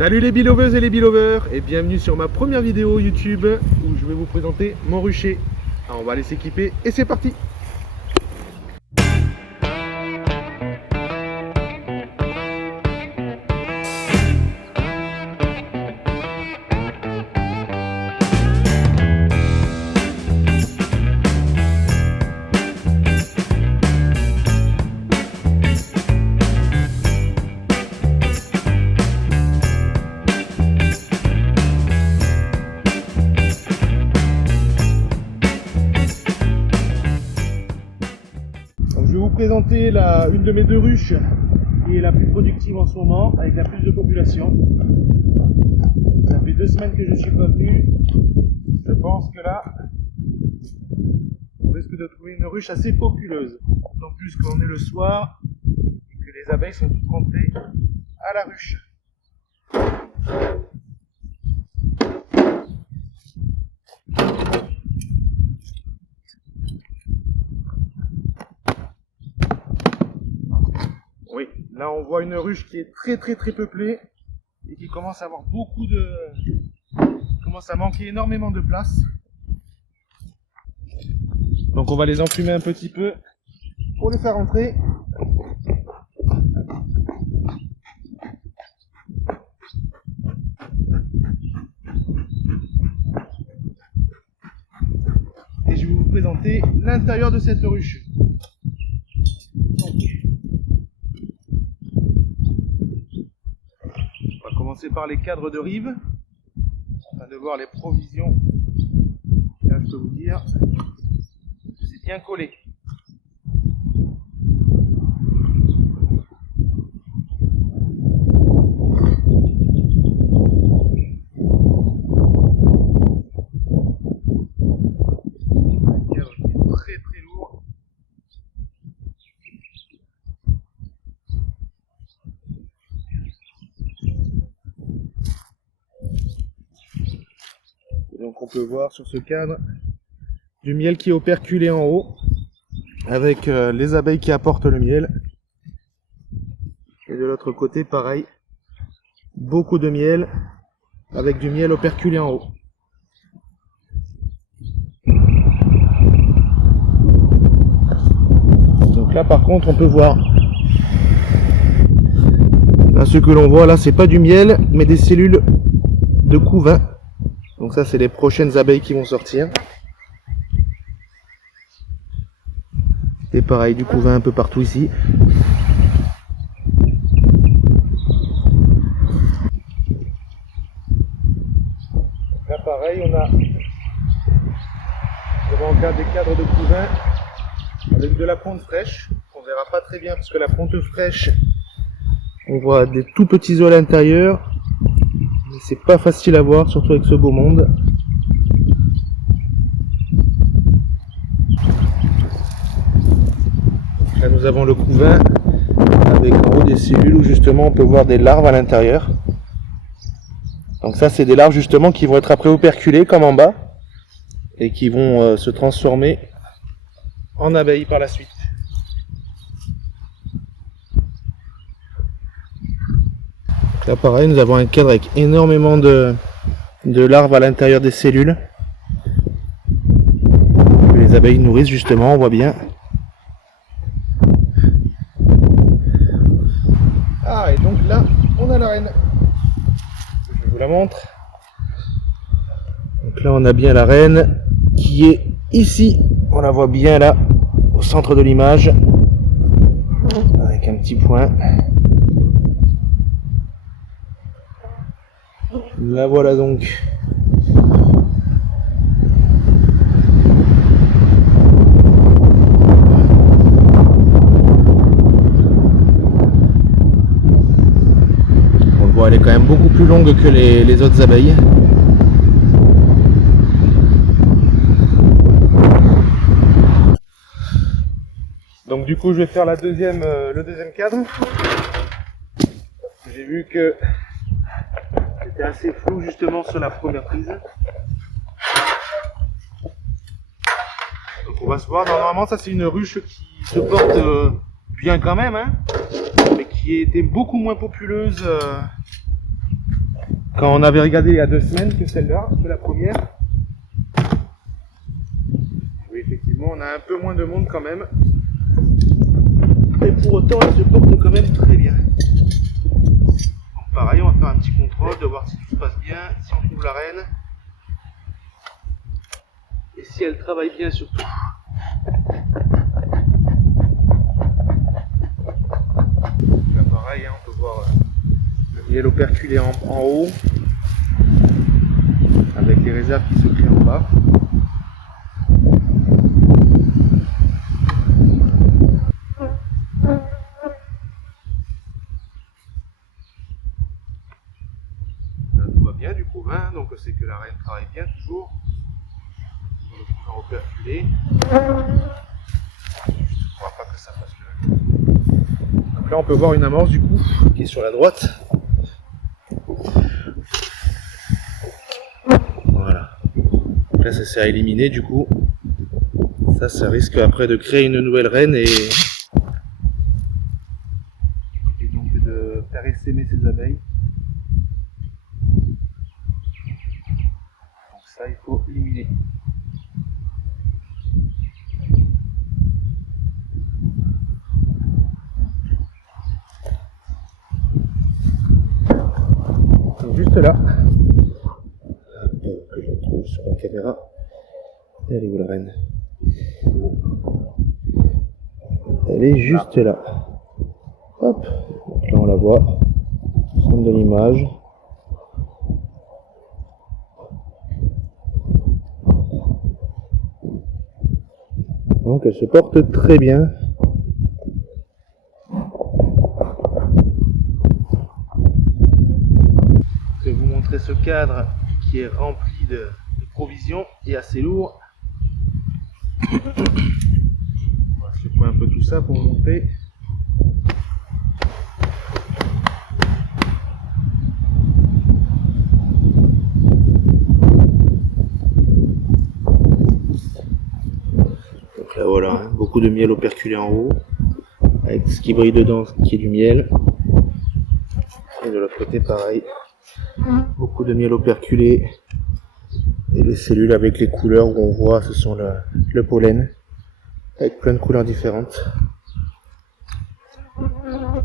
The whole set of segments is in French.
Salut les beloveuses et les belovers et bienvenue sur ma première vidéo YouTube où je vais vous présenter mon rucher. Alors on va aller s'équiper et c'est parti. Je vais vous présenter une de mes deux ruches qui est la plus productive en ce moment, avec la plus de population. Ça fait 2 semaines que je suis pas venu. Je pense que là, on risque de trouver une ruche assez populeuse. D'autant plus qu'on est le soir et que les abeilles sont toutes rentrées à la ruche. Oui, là on voit une ruche qui est très peuplée et qui commence à avoir commence à manquer énormément de place. Donc on va les enfumer un petit peu pour les faire entrer. Et je vais vous présenter l'intérieur de cette ruche. On va commencer par les cadres de rive, afin de voir les provisions. Là je peux vous dire que c'est bien collé. Un cadre qui est très lourd. Donc on peut voir sur ce cadre du miel qui est operculé en haut avec les abeilles qui apportent le miel, et de l'autre côté pareil, beaucoup de miel avec du miel operculé en haut. Donc là par contre on peut voir, là ce que l'on voit là c'est pas du miel mais des cellules de couvain. Donc ça c'est les prochaines abeilles qui vont sortir. Et pareil, du couvain un peu partout ici. Là pareil, on a devant des cadres de couvain avec de la ponte fraîche. On verra pas très bien parce que la ponte fraîche, on voit des tout petits œufs à l'intérieur. C'est pas facile à voir, surtout avec ce beau monde. Là nous avons le couvain avec en haut des cellules où justement on peut voir des larves à l'intérieur. Donc ça c'est des larves justement qui vont être après operculées comme en bas et qui vont se transformer en abeilles par la suite. Là pareil, nous avons un cadre avec énormément de larves à l'intérieur des cellules que les abeilles nourrissent justement, on voit bien. Ah, et donc là on a la reine, je vous la montre. Donc là on a bien la reine qui est ici, on la voit bien là au centre de l'image avec un petit point. La voilà donc. On le voit, elle est quand même beaucoup plus longue que les autres abeilles. Donc du coup je vais faire le deuxième cadre. J'ai vu que c'était assez flou justement sur la première prise. Donc on va se voir. Normalement ça c'est une ruche qui se porte bien quand même, hein, mais qui était beaucoup moins populeuse quand on avait regardé il y a 2 semaines que celle-là, que la première. Oui, effectivement, on a un peu moins de monde quand même. Mais pour autant, elle se porte quand même très bien. Donc pareil, on va faire un petit contrôle de voir si tout se passe bien, si on trouve la reine. Et si elle travaille bien surtout. Là pareil, hein, on peut voir le miel operculé en haut. Avec les réserves qui se créent en bas. Là, tout va bien du coup, hein, donc c'est que la reine travaille bien toujours. On va operculer. On ne voit pas que ça passe le. Donc là on peut voir une amorce du coup qui est sur la droite. Voilà. Là ça s'est éliminé du coup. Ça risque après de créer une nouvelle reine et donc de faire essaimer ces abeilles. Donc ça il faut éliminer. Donc juste là. Que je retrouve sur la caméra. Et elle est où la reine? Elle est juste là. Hop. Donc là on la voit. Au centre de l'image. Donc elle se porte très bien. Je vais vous montrer ce cadre qui est rempli de provisions et assez lourd. On va secouer un peu tout ça pour vous montrer. Donc là voilà, hein, beaucoup de miel operculé en haut, avec ce qui brille dedans, qui est du miel. Et de l'autre côté pareil, beaucoup de miel operculé. Et les cellules avec les couleurs où on voit, ce sont le pollen, avec plein de couleurs différentes.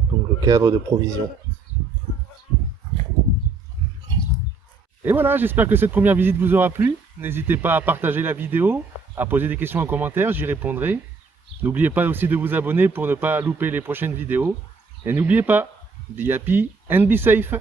Donc le cadre de provision. Et voilà, j'espère que cette première visite vous aura plu. N'hésitez pas à partager la vidéo, à poser des questions en commentaire, j'y répondrai. N'oubliez pas aussi de vous abonner pour ne pas louper les prochaines vidéos. Et n'oubliez pas, be happy and be safe.